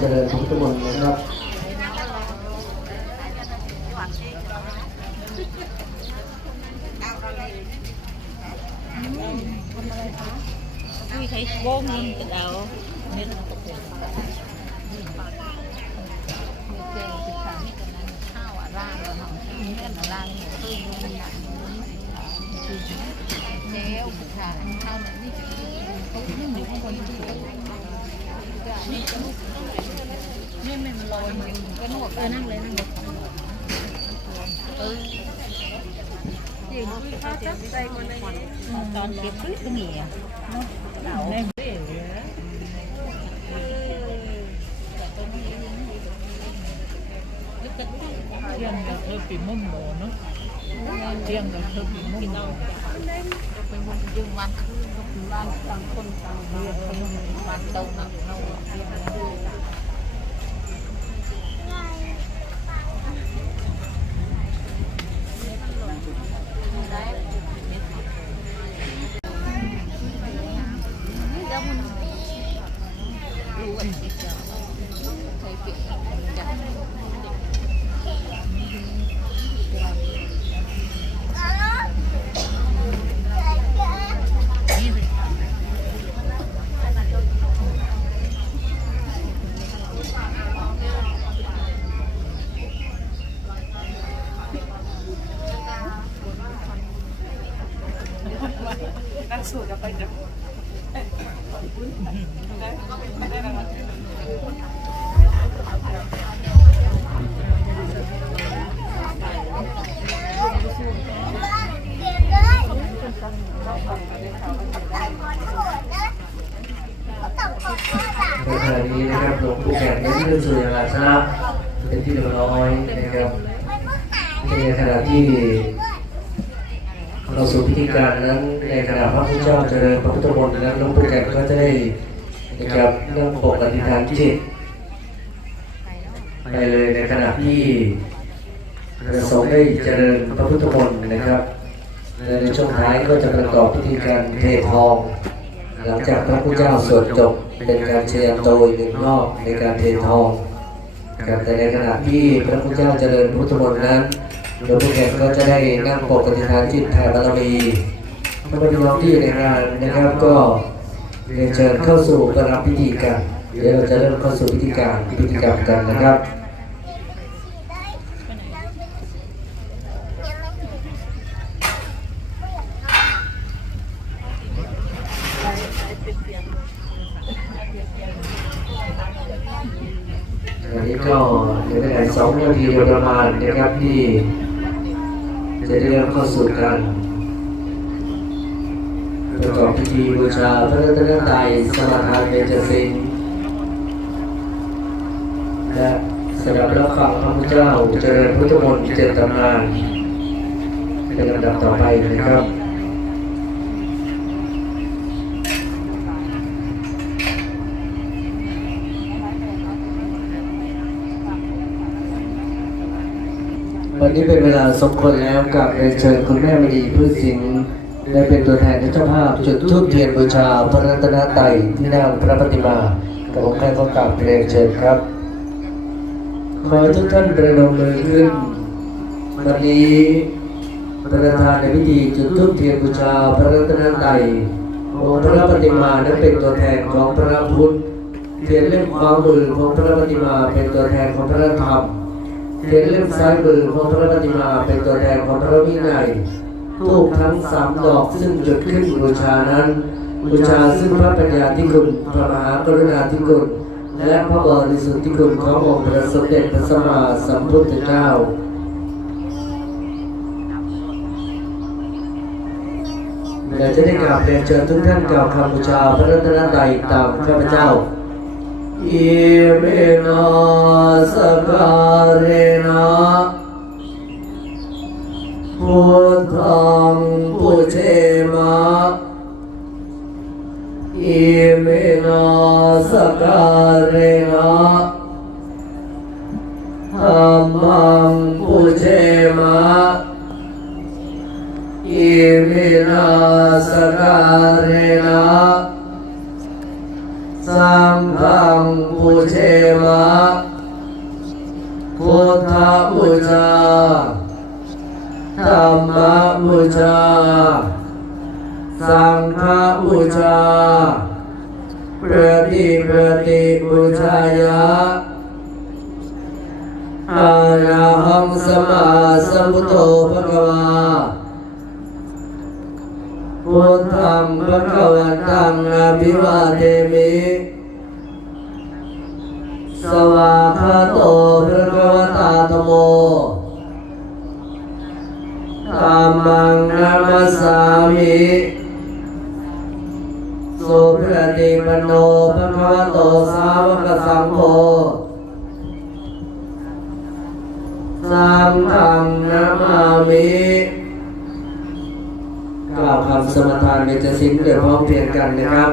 เจริญพุทธมนต์นะครับอุ้ยใช้โบ้งนี่กระเดาเม็ดเป็นมีเจลสิบสามนี่กันนั้นข้าวอร่างเราทำนี่กันร่างเนี่มันหนักคือเจลสิบสามข้าวเนี่ยนี่จะเขานึ่งอยู่ข้างบนที่ นี่ไม่มันลอยมันก็นวดเออนั่งเลยนั่งเลยเออตอนเก็บปึ้งก็มีอะเนาะเราเที่ยงเราเธอปีมุ่งโมเนาะเที่ยงเราเธอปีมุ่งโมเป็นวันยืมวันคืนก็คือวันต่างคนต่างเรียนคน วันเต้าหนักเราเรียนดูรู้ว่าที่จะใช้เปลี่ยนจากนี่เลย ในขณะนี้นะครับหลวงปู่แขึ้นสู่ยังอาสนะเป็นที่เรียบร้อยนะครับในขณะที่เราสู่พิธีการนั้นในขณะพระพุทธเจ้าเจริญพระพุทธมนต์นั้นหลวงปู่แขกก็จะได้นะครับเรื่องปกอธิษฐานจิตไปเลยในขณะที่พระสงฆ์ได้เจริญพระพุทธมนต์นะครับและในช่วงท้ายก็จะประกอบพิธีการเททอง หลังจากพระพุทธเจ้าสวดจบเป็นการเชียร์โตอีกหนึ่งรอบในการเททองครับแต่ในขณะที่พระพุทธเจ้าเจริญพุทธมนต์นั้นหลวงพ่อแขกก็จะได้นั่งปกปฏิฐานจิตแผ่บารมีท่านผู้น้องที่ในงานนะครับก็เรียนเชิญเข้าสู่ประรับพิธีกันเดี๋ยวเราจะเริ่มเข้าสู่พิธีการพิธีกรรมกันนะครับ วันนี้ ก็เหลือเวลาสองนาทีโดยประมาณนะครับที่จะได้เริ่มเข้าสู่การประกอบพิธีบูชาพระรัตนตรัยสมาทานเบญจสิงห์และสำหรับรับฟังพระพุทธเจ้าเจริญพุทธมนต์เจตำนานเป็นลำดับต่อไปนะครับ วั นนี้เป็นเวลาสมควรแล้วกับเรียนเชิญคุณแม่มณีพืชสิงห์ได้เป็นตัวแทนเจ้าภาพจุดธูปเทียนบูชาพระรัตนตรัยที่นั่งพระปฏิมากับผมแค่เขากราบเรียนเชิญครับขอให้ทุกท่านประนมมือขึ้นวันนี้ประธานในพิธีจุดธูปเทียนบูชาพระรัตนตรัยองค์พระปฏิมานั้นเป็นตัวแทนของพระพุทธเทียนเล่มขวามือของพระปฏิมาเป็นตัวแทนของพระธรรม เทียนเล่มซ้ายมือของพระปฏิมาเป็นตัวแทนของพระวินัยทูปทั้งสามดอกซึ่งจุดขึ้นบูชานั้น บูชาซึ่งพระปัญญาธิคุณพระมหากรุณาธิคุณ และพระบริสุทธิคุณขององค์พระสมเด็จพระสัมมาสัมพุทธเจ้าและจะได้กราบเรียนเชิญทุกท่านกล่าวคำบูชาพระรัตนตรัยตามข้าพเจ้า อิเมนะสการเเชมะพุทธบูชาธรรมบูชา สังฆบูชาปฏิปฏิบูชายะอาระหังสมาสัมพุทโธภะคะวาพุทธังภะคะวันตังอภิวาเทมิ สวาคาโตภะคะวตาธโมธัมมังนามัสสามิสุปฏิปันโนภะควะโตสาวกสังโฆสังฆังนามามิกล่าวคำสมทานเบญจสิงห์เดียพร้อมเพรียงกันนะครับ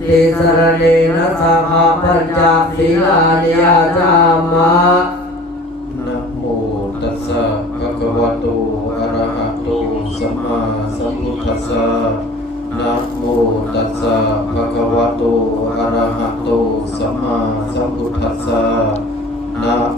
ติสรเนนะสหปัญจศีลานิยจามะนเตวิสุงวิสุงรักนาทายะติสรเนนะสหปัญจศีลานิยาจามะตติยมปิมยังพันเตวิสุงวิสุงรักนาทายะติสรเนนะสหปัญจศีลานิยาจามะนะโมตัสสะภะคะวะโตอะระหะโตสัมมาสัมพุทธัสสะนะโมตัสสะภะคะวะโตอะระหะโตสัมมาสัมพุทธัสสะ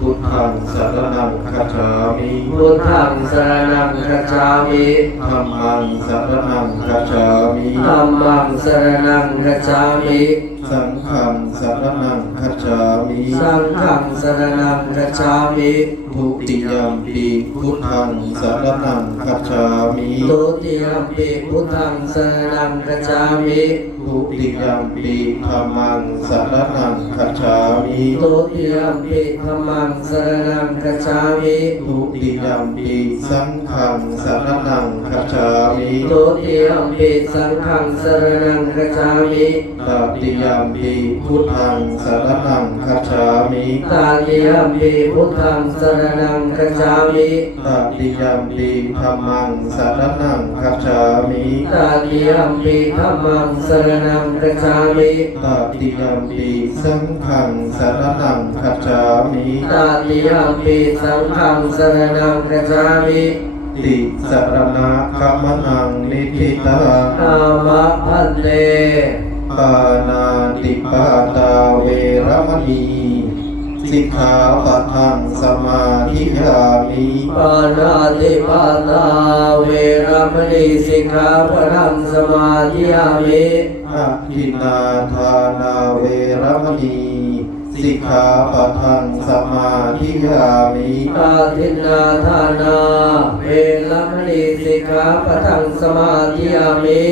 พุทธังสรณังคัจฉามิพุทธังสรณังคัจฉามิธัมมังสรณังคัจฉามิธัมมังสรณังคัจฉามิสังฆังสรณังคัจฉามิสังฆังสรณังคัจฉามิทุติยมปีพุทธังสารนังคัจฉามิตุติยมปิพุทธังสรณังคัจฉามิ ทุติยมปีธรรมังสารนังคัจฉามิตุติยมปิธัมมังสรณังคัจฉามิทุติยมปีสังฆังสารนังคัจฉามิตุติยมปิสังฆังสรณังคัจฉามิตติยมปีพุทธังสารนังคัจฉามิตาติยมปิพุทธังสรณังคัจฉามิตติยมปีธรรมังสารนังคัจฉามิตาติยมปิธัมมังสรนังคัจฉามิตติยมปีสังฆังสารนังขจามิตาติยมปีสังฆังสรนังคัจฉามิติสรณะคัมนังนิทิตาอามะพันเตปานาติปาตาเวรมณี สิกขาปะทังสมาธิยามิปานาติปาตาเวรมณีสิกขาปะทังสมาธิยามิอะทินนาทานาเวรมณีสิกขาปะทังสมาธิยามิอาทินนาทานาเวรมณีสิกขาปะทังสมาธิยามิ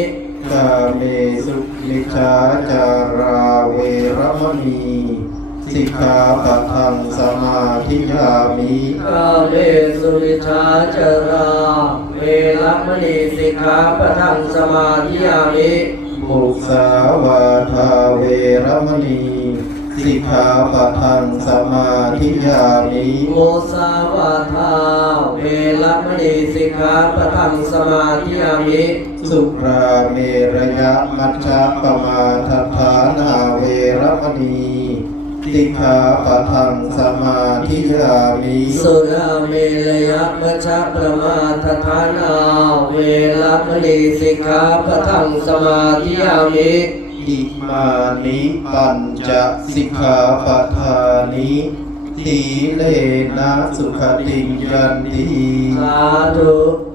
กาเมสุมิชาจาราเวรมณี สิกขาปะทังสมาธิยามิกาเมสุวิชาจาราเวรมณีสิกขาปะทังสมาธิยามิมุสาวาทาเวรมณีสิกขาปะทังสมาธิยามิโมสาวาทาเวรมณีสิกขาปะทังสมาธิยามิสุราเมระยะมัชฌะปมาทัฏฐานาเวรมณี สิกขาปะทังสมาธิยามิสุราเมรยะมัชฌะประมาทฐานาเวรมณีสิกขาปะทังสมาธิยามิอิมานิปัญจสิกขาปะทานิทีเลนะสุขติยันติสาธุ